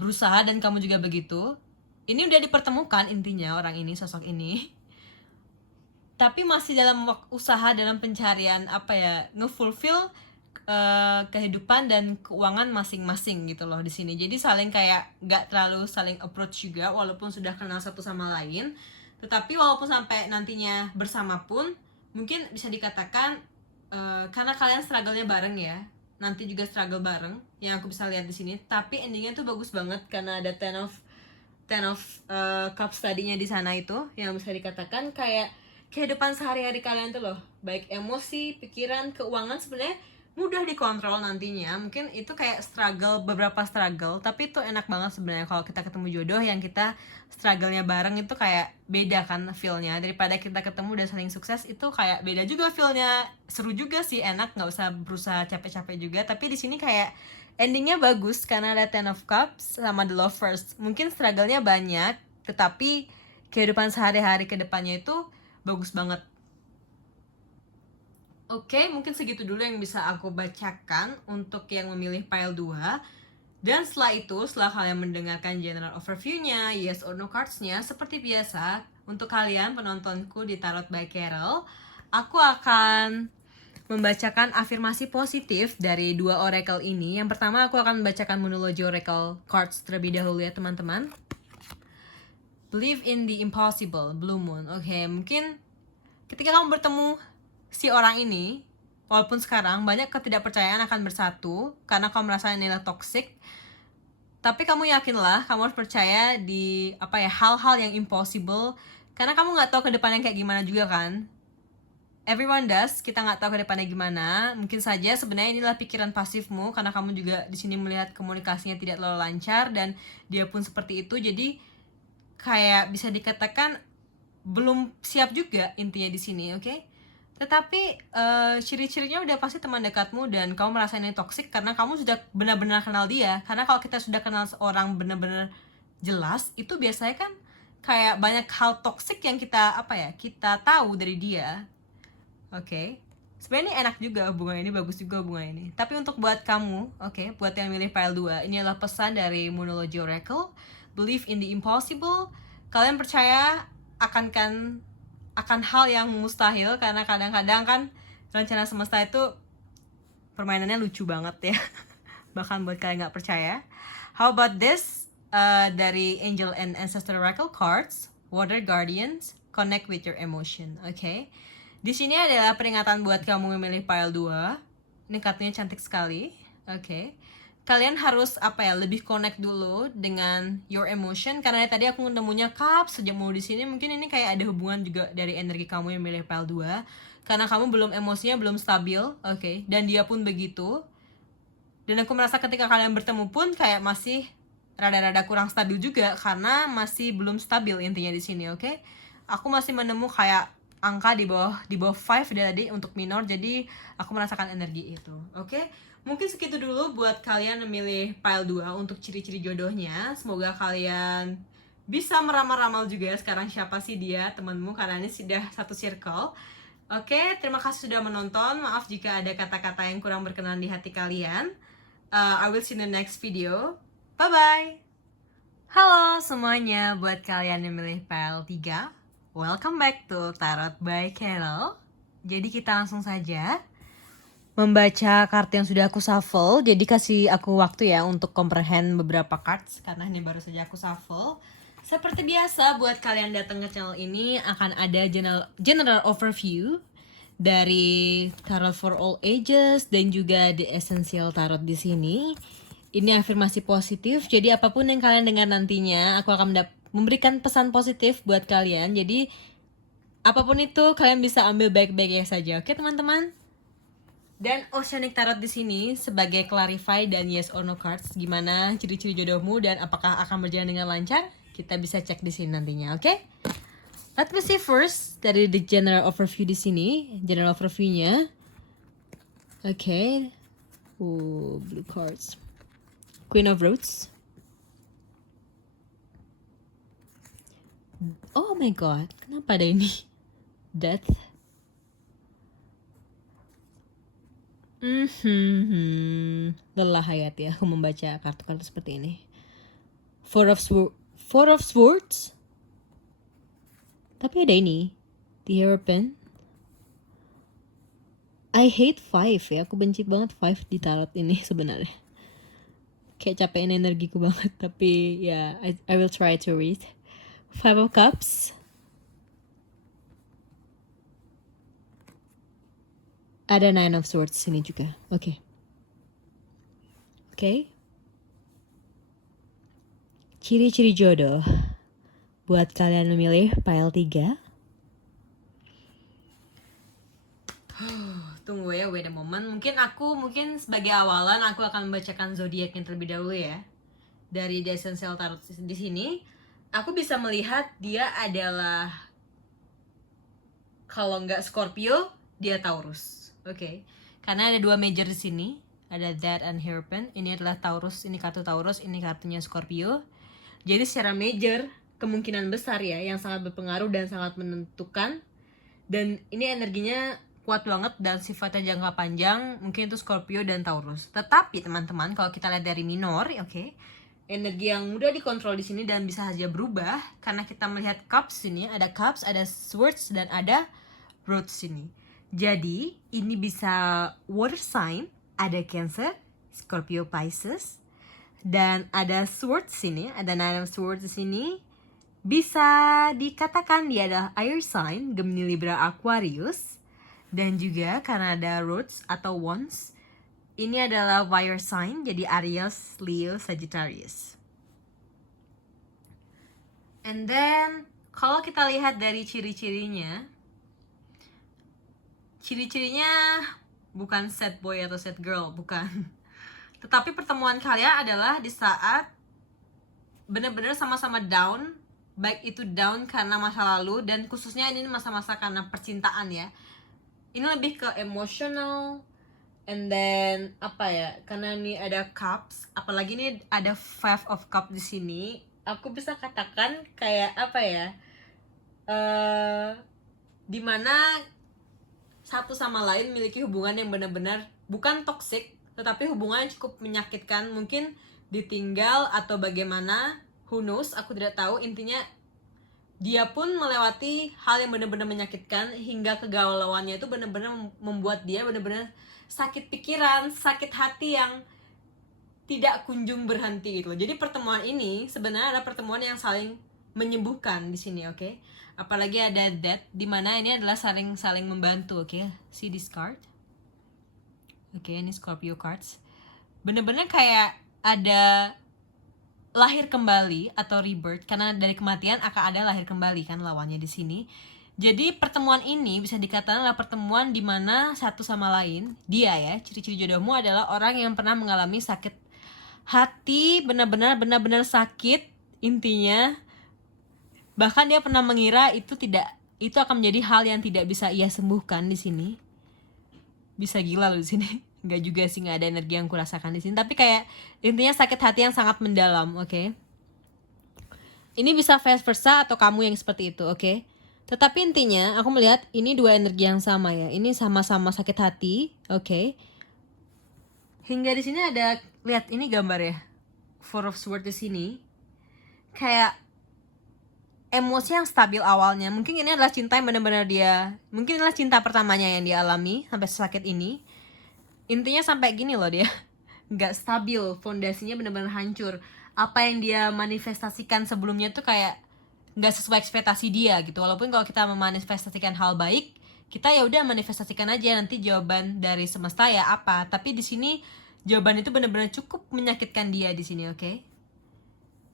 berusaha dan kamu juga begitu, ini udah dipertemukan intinya orang ini, sosok ini, tapi masih dalam usaha dalam pencarian apa ya, ngefulfill kehidupan dan keuangan masing-masing gitu loh di sini. Jadi saling kayak gak terlalu saling approach juga walaupun sudah kenal satu sama lain. Tetapi walaupun sampai nantinya bersama pun mungkin bisa dikatakan karena kalian struggle-nya bareng ya, nanti juga struggle bareng yang aku bisa lihat di sini. Tapi endingnya tuh bagus banget karena ada Ten of Cups tadinya di sana itu, yang bisa dikatakan kayak kehidupan sehari-hari kalian tuh loh, baik emosi, pikiran, keuangan sebenarnya mudah dikontrol nantinya. Mungkin itu kayak beberapa struggle, tapi itu enak banget sebenarnya kalau kita ketemu jodoh yang kita struggle-nya bareng. Itu kayak beda kan feel-nya daripada kita ketemu dan saling sukses. Itu kayak beda juga feel-nya, seru juga sih, enak, nggak usah berusaha capek-capek juga. Tapi di sini kayak endingnya bagus karena ada Ten of Cups sama The Lovers. Mungkin struggle-nya banyak, tetapi kehidupan sehari-hari ke depannya itu bagus banget. Oke, mungkin segitu dulu yang bisa aku bacakan untuk yang memilih pile 2. Dan setelah itu, setelah kalian mendengarkan general overview-nya, yes or no cards-nya, seperti biasa, untuk kalian penontonku di Tarot by Carol, aku akan membacakan afirmasi positif dari 2 oracle ini. Yang pertama, aku akan membacakan monologi oracle cards terlebih dahulu ya teman-teman. Believe in the impossible, Blue Moon. Oke, mungkin ketika kamu bertemu si orang ini, walaupun sekarang banyak ketidakpercayaan akan bersatu karena kamu merasa ini adalah toxic, tapi kamu yakinlah, kamu harus percaya di hal-hal yang impossible, karena kamu nggak tahu ke depannya kayak gimana juga kan. Everyone does, kita nggak tahu ke depannya gimana. Mungkin saja sebenarnya inilah pikiran pasifmu, karena kamu juga di sini melihat komunikasinya tidak terlalu lancar dan dia pun seperti itu. Jadi kayak bisa dikatakan belum siap juga intinya di sini, oke? Tetapi ciri-cirinya udah pasti teman dekatmu dan kamu merasa ini toksik karena kamu sudah benar-benar kenal dia. Karena kalau kita sudah kenal seorang benar-benar jelas, itu biasanya kan kayak banyak hal toksik yang kita kita tahu dari dia, oke? Sebenarnya ini enak juga hubungan ini, bagus juga hubungan ini. Tapi untuk buat kamu, oke, buat yang milih pile 2, ini adalah pesan dari Moonology Oracle. Believe in the impossible. Kalian percaya akan hal yang mustahil, karena kadang-kadang kan rencana semesta itu permainannya lucu banget ya. Bahkan buat kalian nggak percaya. How about this? Dari Angel and Ancestor Oracle cards, Water Guardians, connect with your emotion. Oke. Di sini adalah peringatan buat kamu yang milih pile 2. Ini kartunya cantik sekali. Oke. Kalian harus lebih connect dulu dengan your emotion, karena tadi aku nemunya cups sejak mau di sini. Mungkin ini kayak ada hubungan juga dari energi kamu yang milih pile 2, karena kamu emosinya belum stabil, oke? Dan dia pun begitu. Dan aku merasa ketika kalian bertemu pun kayak masih rada-rada kurang stabil juga, karena masih belum stabil intinya di sini, oke? Aku masih menemu kayak angka di bawah 5 tadi untuk minor, jadi aku merasakan energi itu, oke? Mungkin segitu dulu buat kalian memilih pile 2 untuk ciri-ciri jodohnya. Semoga kalian bisa meramal-ramal juga sekarang siapa sih dia temanmu, karena ini sudah satu circle. Oke, terima kasih sudah menonton. Maaf jika ada kata-kata yang kurang berkenan di hati kalian. I will see you in the next video. Bye-bye! Halo semuanya, buat kalian yang milih pile 3, welcome back to Tarot by Carol. Jadi kita langsung saja membaca kartu yang sudah aku shuffle. Jadi kasih aku waktu ya untuk comprehend beberapa cards, karena ini baru saja aku shuffle. Seperti biasa, buat kalian datang ke channel ini akan ada general overview dari Tarot for All Ages dan juga The Essential Tarot di sini. Ini afirmasi positif, jadi apapun yang kalian dengar nantinya, aku akan memberikan pesan positif buat kalian. Jadi apapun itu kalian bisa ambil baik-baiknya saja, oke teman-teman? Dan Oceanic Tarot di sini sebagai clarify dan yes or no cards, gimana ciri-ciri jodohmu dan apakah akan berjalan dengan lancar, kita bisa cek di sini nantinya, oke? Let me see first dari the general overview di sini, general overview-nya. Oke. Blue cards. Queen of Roads. Oh my god, kenapa ada ini? Death. Lelah hayat ya aku membaca kartu-kartu seperti ini. Four of Swords. Tapi ada ini, The Hierophant. I hate 5 ya, aku benci banget 5 di tarot ini sebenarnya. Kayak capein energiku banget, tapi ya I will try to read. 5 of Cups. Ada 9 of Swords sini juga. Oke. Ciri-ciri jodoh buat kalian memilih pile 3. Tunggu ya, wait a moment. Mungkin sebagai awalan aku akan membacakan zodiak yang terlebih dahulu ya. Dari The Essential Tarot di sini, aku bisa melihat dia adalah, kalau nggak Scorpio, dia Taurus. Oke. Karena ada 2 major di sini, ada Death and Hierophant. Ini adalah Taurus, ini kartu Taurus, ini kartunya Scorpio. Jadi secara major, kemungkinan besar ya, yang sangat berpengaruh dan sangat menentukan. Dan ini energinya kuat banget dan sifatnya jangka panjang, mungkin itu Scorpio dan Taurus. Tetapi teman-teman, kalau kita lihat dari minor, oke, energi yang mudah dikontrol di sini dan bisa saja berubah, karena kita melihat Cups ini, ada Cups, ada Swords, dan ada Roads sini. Jadi ini bisa water sign, ada Cancer, Scorpio, Pisces, dan ada Swords sini, ada 9 of Swords di sini, bisa dikatakan dia adalah air sign, Gemini, Libra, Aquarius. Dan juga karena ada roots atau wands, ini adalah fire sign, jadi Aries, Leo, Sagittarius. And then kalau kita lihat dari ciri-cirinya bukan sad boy atau sad girl, bukan. Tetapi pertemuan kalian adalah di saat benar-benar sama-sama down, baik itu down karena masa lalu, dan khususnya ini masa-masa karena percintaan ya. Ini lebih ke emotional, and then apa ya, karena ini ada cups, apalagi ini ada five of cups di sini, aku bisa katakan kayak apa ya, dimana satu sama lain memiliki hubungan yang benar-benar bukan toxic, tetapi hubungan yang cukup menyakitkan, mungkin ditinggal atau bagaimana, who knows, aku tidak tahu. Intinya dia pun melewati hal yang benar-benar menyakitkan, hingga kegalauannya itu benar-benar membuat dia benar-benar sakit pikiran, sakit hati yang tidak kunjung berhenti gitu loh. Jadi pertemuan ini sebenarnya adalah pertemuan yang saling menyembuhkan di sini, oke? Apalagi ada Death, dimana ini adalah saling membantu, oke? See this card? Oke, ini Scorpio cards. Bener-bener kayak ada lahir kembali atau rebirth, karena dari kematian akan ada lahir kembali kan lawannya di sini. Jadi pertemuan ini bisa dikatakan adalah pertemuan di mana satu sama lain, dia ya, ciri-ciri jodohmu adalah orang yang pernah mengalami sakit hati, benar-benar sakit intinya. Bahkan dia pernah mengira itu akan menjadi hal yang tidak bisa ia sembuhkan di sini. Bisa gila loh di sini. Enggak juga sih, nggak ada energi yang kurasakan di sini, tapi kayak intinya sakit hati yang sangat mendalam, oke? Ini bisa vice versa atau kamu yang seperti itu, oke? Tetapi intinya aku melihat ini dua energi yang sama ya. Ini sama-sama sakit hati, oke? Hingga di sini ada, lihat ini gambar ya, Four of Swords di sini. Kayak emosi yang stabil awalnya. Mungkin ini adalah cinta yang benar-benar mungkin inilah cinta pertamanya yang dia alami sampai sakit ini. Intinya sampai gini loh dia, nggak stabil, fondasinya benar-benar hancur. Apa yang dia manifestasikan sebelumnya tuh kayak nggak sesuai ekspektasi dia gitu. Walaupun kalau kita memanifestasikan hal baik, kita ya udah manifestasikan aja, nanti jawaban dari semesta ya apa. Tapi di sini jawaban itu benar-benar cukup menyakitkan dia di sini, oke?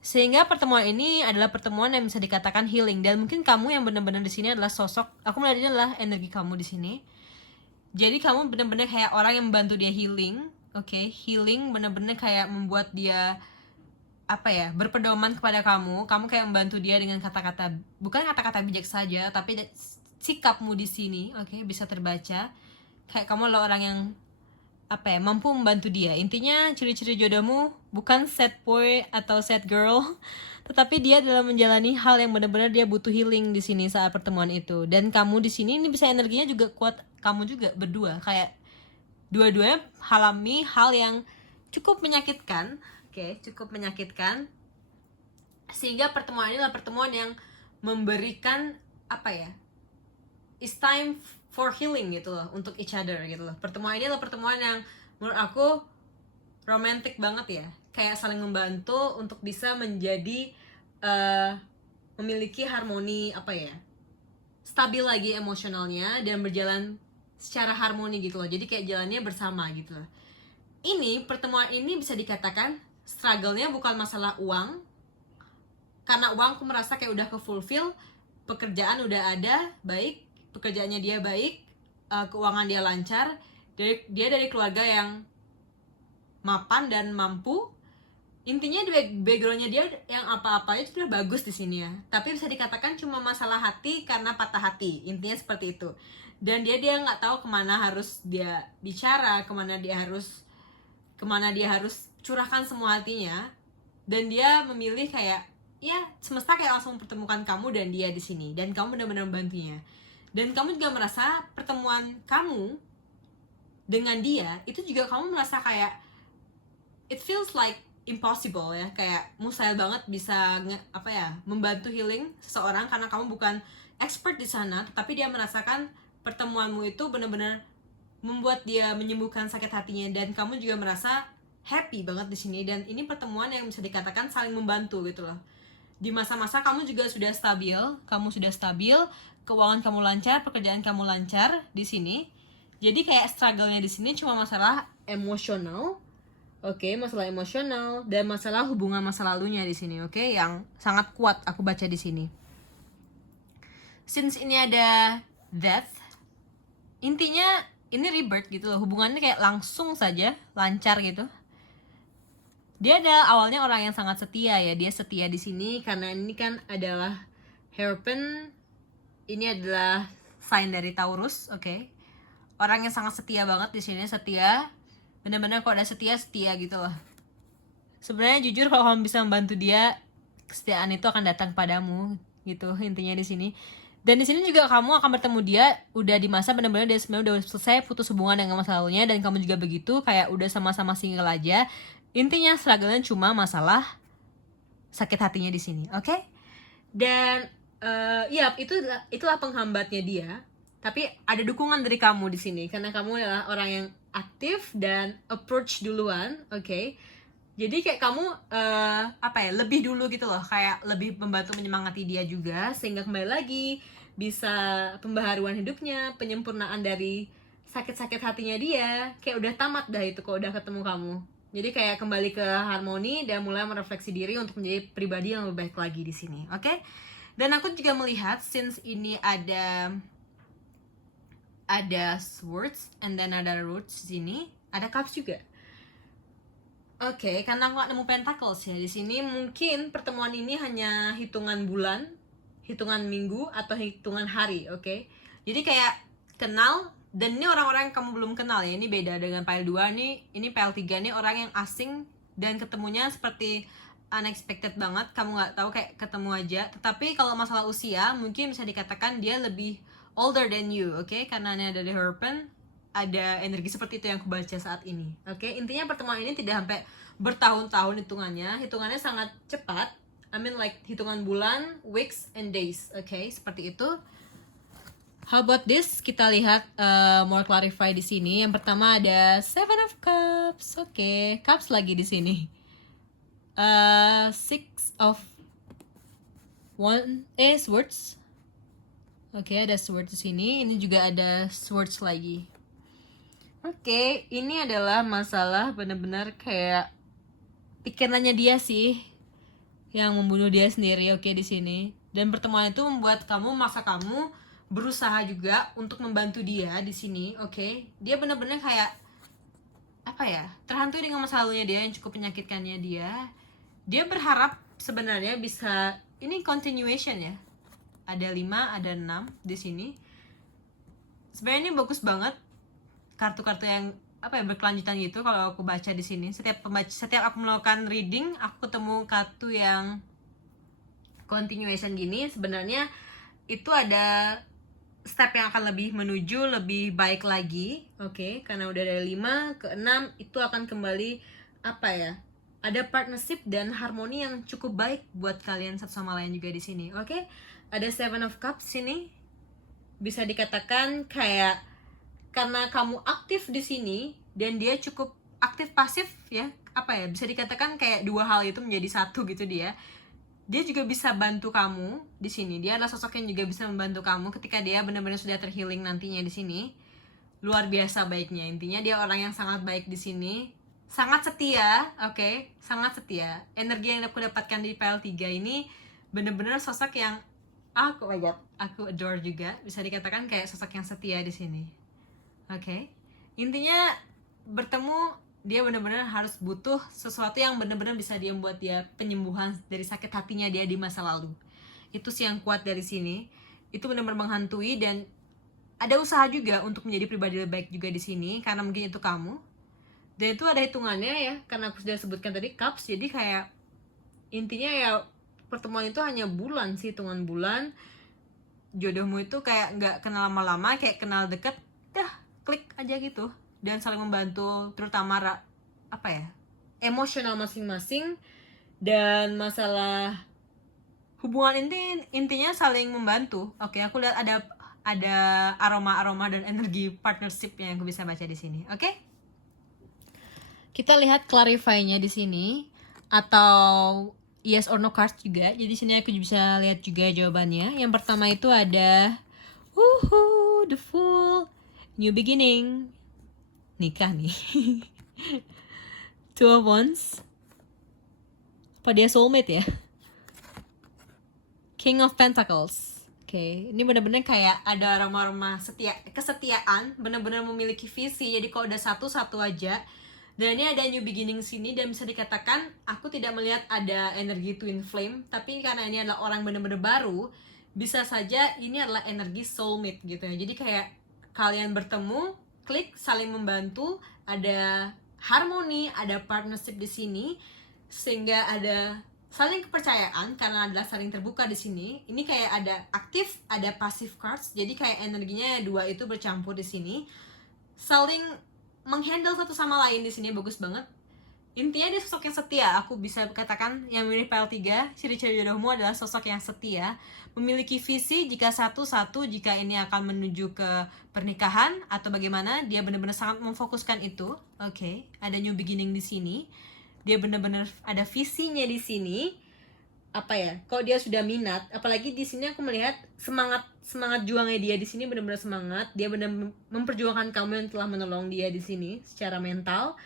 Sehingga pertemuan ini adalah pertemuan yang bisa dikatakan healing, dan mungkin kamu yang benar-benar di sini adalah sosok, aku melihat ini adalah energi kamu di sini. Jadi kamu benar-benar kayak orang yang membantu dia healing, oke? Healing benar-benar kayak membuat dia apa ya, berpedoman kepada kamu kayak membantu dia dengan kata-kata, bukan kata-kata bijak saja, tapi sikapmu di sini, oke, bisa terbaca kayak kamu adalah orang yang apa ya, mampu membantu dia. Intinya ciri-ciri jodohmu bukan sad boy atau sad girl, tetapi dia dalam menjalani hal yang benar-benar dia butuh healing di sini saat pertemuan itu. Dan kamu di sini ini bisa energinya juga kuat, kamu juga berdua kayak dua-duanya alami hal yang cukup menyakitkan, oke, cukup menyakitkan. Sehingga pertemuan ini adalah pertemuan yang memberikan apa ya, it's time for healing gitu loh, untuk each other gitu loh. Pertemuan ini adalah pertemuan yang menurut aku romantic banget ya, kayak saling membantu untuk bisa menjadi memiliki harmoni apa ya, stabil lagi emosionalnya dan berjalan secara harmoni gitu loh. Jadi kayak jalannya bersama gitu loh. Ini pertemuan ini bisa dikatakan struggle-nya bukan masalah uang, karena uang aku merasa kayak udah ke fulfill, pekerjaan udah ada, baik, pekerjaannya dia baik, keuangan dia lancar, dia dari keluarga yang mapan dan mampu. Intinya backgroundnya dia yang apa-apanya itu udah bagus di sini ya. Tapi bisa dikatakan cuma masalah hati karena patah hati, intinya seperti itu. Dan dia nggak tahu kemana harus dia bicara, kemana dia harus curahkan semua hatinya. Dan dia memilih kayak, ya semesta kayak langsung mempertemukan kamu dan dia di sini, dan kamu benar-benar membantunya. Dan kamu juga merasa pertemuan kamu dengan dia itu juga kamu merasa kayak it feels like impossible ya, kayak mustahil banget bisa membantu healing seseorang, karena kamu bukan expert di sana, tetapi dia merasakan pertemuanmu itu benar-benar membuat dia menyembuhkan sakit hatinya, dan kamu juga merasa happy banget di sini. Dan ini pertemuan yang bisa dikatakan saling membantu gitu loh. di masa-masa kamu juga sudah stabil, keuangan kamu lancar, pekerjaan kamu lancar di sini. Jadi kayak struggle-nya di sini cuma masalah emosional, oke, masalah emosional dan masalah hubungan masa lalunya di sini, oke, yang sangat kuat aku baca di sini. Since ini ada death, intinya ini rebirth gitu loh, hubungannya kayak langsung saja lancar gitu. Dia ada awalnya orang yang sangat setia ya, dia setia di sini karena ini kan adalah hairpin, ini adalah sign dari Taurus, oke. Orang yang sangat setia banget di sini, setia, benar-benar kalau udah setia gitu loh. Sebenarnya jujur kalau kamu bisa membantu dia, kesetiaan itu akan datang padamu gitu intinya di sini. Dan di sini juga kamu akan bertemu dia udah di masa benar-benar dia sebenarnya udah selesai putus hubungan dengan masa lalunya, dan kamu juga begitu, kayak udah sama-sama single aja. Intinya struggle-nya cuma masalah sakit hatinya di sini, oke? Dan ya itulah penghambatnya dia. Tapi ada dukungan dari kamu di sini karena kamu adalah orang yang aktif dan approach duluan, oke? Jadi kayak kamu lebih dulu gitu loh, kayak lebih membantu menyemangati dia juga sehingga kembali lagi bisa pembaharuan hidupnya, penyempurnaan dari sakit-sakit hatinya dia. Kayak udah tamat dah itu kok udah ketemu kamu. Jadi kayak kembali ke harmoni dan mulai merefleksi diri untuk menjadi pribadi yang lebih baik lagi di sini, oke? Dan aku juga melihat since ini ada swords and then ada roots di sini, ada cups juga. Oke, karena aku gak nemu pentacles ya di sini, mungkin pertemuan ini hanya hitungan bulan, hitungan minggu atau hitungan hari, oke? Jadi kayak kenal. Dan ini orang-orang yang kamu belum kenal ya, ini beda dengan pile 2 nih, ini pile 3 nih orang yang asing dan ketemunya seperti unexpected banget, kamu nggak tahu, kayak ketemu aja. Tetapi kalau masalah usia, mungkin bisa dikatakan dia lebih older than you, oke? Karena ini ada di Hierophant, ada energi seperti itu yang aku baca saat ini, oke? Intinya pertemuan ini tidak sampai bertahun-tahun hitungannya sangat cepat. I mean like hitungan bulan, weeks, and days, oke? Seperti itu. How about this? Kita lihat more clarify di sini. Yang pertama ada Seven of Cups. Oke, Cups lagi di sini. Six of Swords. Oke, ada Swords di sini. Ini juga ada Swords lagi. Oke, ini adalah masalah benar-benar kayak pikirannya dia sih yang membunuh dia sendiri, oke, di sini. Dan pertemuan itu membuat kamu, maksa kamu berusaha juga untuk membantu dia di sini, oke? Dia benar-benar kayak terhantui dengan masa lalunya dia yang cukup menyakitkannya dia. Dia berharap sebenarnya bisa ini continuation ya. Ada 5, ada 6 di sini. Sebenarnya ini bagus banget. Kartu-kartu yang berkelanjutan gitu kalau aku baca di sini. Setiap aku melakukan reading, aku ketemu kartu yang continuation gini. Sebenarnya itu ada step yang akan lebih baik lagi, oke? Karena udah dari 5 ke 6 itu akan kembali ada partnership dan harmoni yang cukup baik buat kalian satu sama lain juga di sini, oke? Ada Seven of Cups sini, bisa dikatakan kayak karena kamu aktif di sini dan dia cukup aktif pasif ya, bisa dikatakan kayak dua hal itu menjadi satu gitu dia. Dia juga bisa bantu kamu di sini. Dia adalah sosok yang juga bisa membantu kamu ketika dia benar-benar sudah terhealing nantinya di sini. Luar biasa baiknya. Intinya dia orang yang sangat baik di sini. Sangat setia, oke? Sangat setia. Energi yang aku dapatkan di pile 3 ini benar-benar sosok yang aku adore juga. Bisa dikatakan kayak sosok yang setia di sini. Oke? Intinya bertemu, dia benar-benar harus butuh sesuatu yang benar-benar bisa dia membuat dia penyembuhan dari sakit hatinya dia di masa lalu. Itu sih yang kuat dari sini. Itu benar-benar menghantui dan ada usaha juga untuk menjadi pribadi lebih baik juga di sini karena mungkin itu kamu. Dan itu ada hitungannya ya, karena aku sudah sebutkan tadi Cups. Jadi kayak intinya ya pertemuan itu hanya bulan sih, hitungan bulan. Jodohmu itu kayak nggak kenal lama-lama, kayak kenal deket, dah klik aja gitu. Dan saling membantu, terutama emosional masing-masing. Dan masalah hubungan intinya saling membantu. Oke, aku lihat ada aroma dan energi partnership yang aku bisa baca di sini. Oke, kita lihat clarify-nya di sini atau yes or no cards juga. Jadi sini aku bisa lihat juga jawabannya. Yang pertama itu ada the Fool, new beginning, nikah nih. Two of Wands, apa dia soulmate ya? King of Pentacles. Oke, ini bener-bener kayak ada aroma-aroma kesetiaan, bener-bener memiliki visi. Jadi kalau udah satu aja. Dan ini ada new beginning sini, dan bisa dikatakan aku tidak melihat ada energi twin flame, tapi karena ini adalah orang bener-bener baru, bisa saja ini adalah energi soulmate gitu ya. Jadi kayak kalian bertemu, klik, saling membantu, ada harmoni, ada partnership di sini, sehingga ada saling kepercayaan karena adalah saling terbuka di sini. Ini kayak ada aktif, ada passive cards. Jadi kayak energinya dua itu bercampur di sini. Saling menghandle satu sama lain di sini, bagus banget. Intinya dia sosok yang setia. Aku bisa katakan yang milih pile 3, ciri-ciri jodohmu adalah sosok yang setia, memiliki visi jika satu-satu, jika ini akan menuju ke pernikahan atau bagaimana, dia benar-benar sangat memfokuskan itu. Oke, ada new beginning di sini. Dia benar-benar ada visinya di sini. Apa ya? Kalau dia sudah minat, apalagi di sini aku melihat semangat juangnya dia di sini benar-benar semangat. Dia benar memperjuangkan kamu yang telah menolong dia di sini secara mental,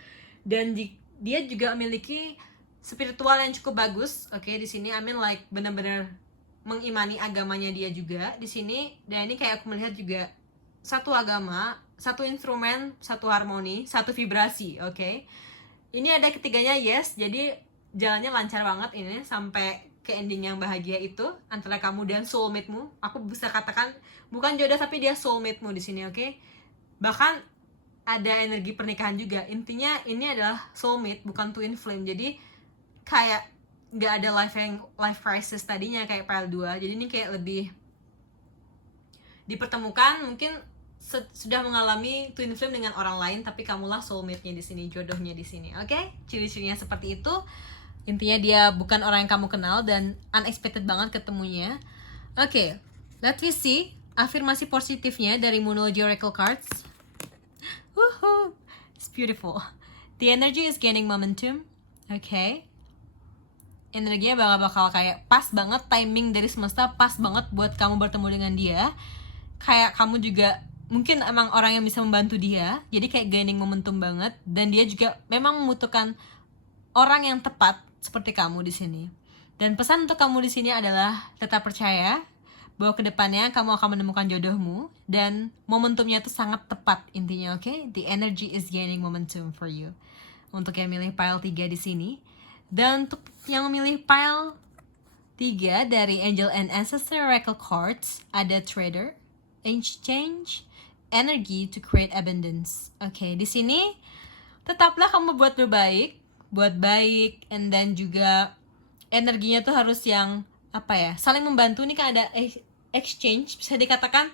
dan dia juga memiliki spiritual yang cukup bagus. Oke, di sini I mean like benar-benar mengimani agamanya dia juga di sini. Dan ini kayak aku melihat juga satu agama, satu instrumen, satu harmoni, satu vibrasi. Oke, ini ada ketiganya, yes. Jadi jalannya lancar banget ini sampai ke ending yang bahagia itu antara kamu dan soulmate-mu. Aku bisa katakan bukan jodoh tapi dia soulmate-mu di sini, oke? Bahkan ada energi pernikahan juga. Intinya ini adalah soulmate, bukan twin flame. Jadi kayak nggak ada life crisis tadinya kayak pile 2. Jadi ini kayak lebih dipertemukan, mungkin sudah mengalami twin flame dengan orang lain, tapi kamulah soulmate-nya di sini, jodohnya di sini, oke? Ciri-cirinya seperti itu. Intinya dia bukan orang yang kamu kenal dan unexpected banget ketemunya. Oke, let me see afirmasi positifnya dari Moonology Oracle Cards. Woohoo, it's beautiful. The energy is gaining momentum. Oke, energinya bakal kayak pas banget, timing dari semesta pas banget buat kamu bertemu dengan dia. Kayak kamu juga mungkin emang orang yang bisa membantu dia, jadi kayak gaining momentum banget. Dan dia juga memang membutuhkan orang yang tepat seperti kamu di sini. Dan pesan untuk kamu di sini adalah tetap percaya bahwa kedepannya kamu akan menemukan jodohmu, dan momentumnya itu sangat tepat intinya, oke? The energy is gaining momentum for you. Untuk yang milih pile 3 di sini. Dan untuk yang memilih pile 3 dari Angel and Ancestor Oracle Cards, ada Trader, Exchange, Energy to create abundance. Oke, di sini tetaplah kamu buat baik, and then juga energinya tuh harus yang apa ya, saling membantu. Nih kan ada exchange, bisa dikatakan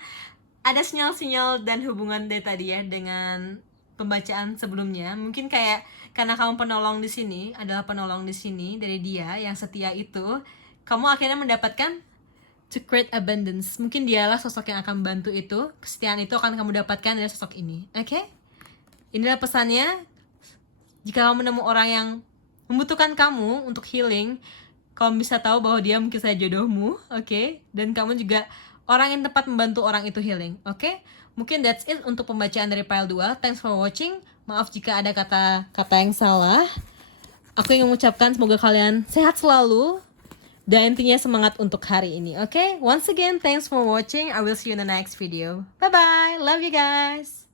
ada sinyal-sinyal dan hubungan dari tadi ya dengan pembacaan sebelumnya. Mungkin kayak karena kamu penolong di sini, adalah penolong di sini dari dia yang setia itu, kamu akhirnya mendapatkan to create abundance. Mungkin dialah sosok yang akan membantu itu. Kesetiaan itu akan kamu dapatkan dari sosok ini. Oke? Inilah pesannya. Jika kamu menemu orang yang membutuhkan kamu untuk healing, kamu bisa tahu bahwa dia mungkin saja jodohmu, oke? Dan kamu juga orang yang tepat membantu orang itu healing, oke? Mungkin that's it untuk pembacaan dari pile 2. Thanks for watching. Maaf jika ada kata-kata yang salah. Aku ingin mengucapkan semoga kalian sehat selalu, dan intinya semangat untuk hari ini, oke? Once again, thanks for watching. I will see you in the next video. Bye-bye. Love you guys.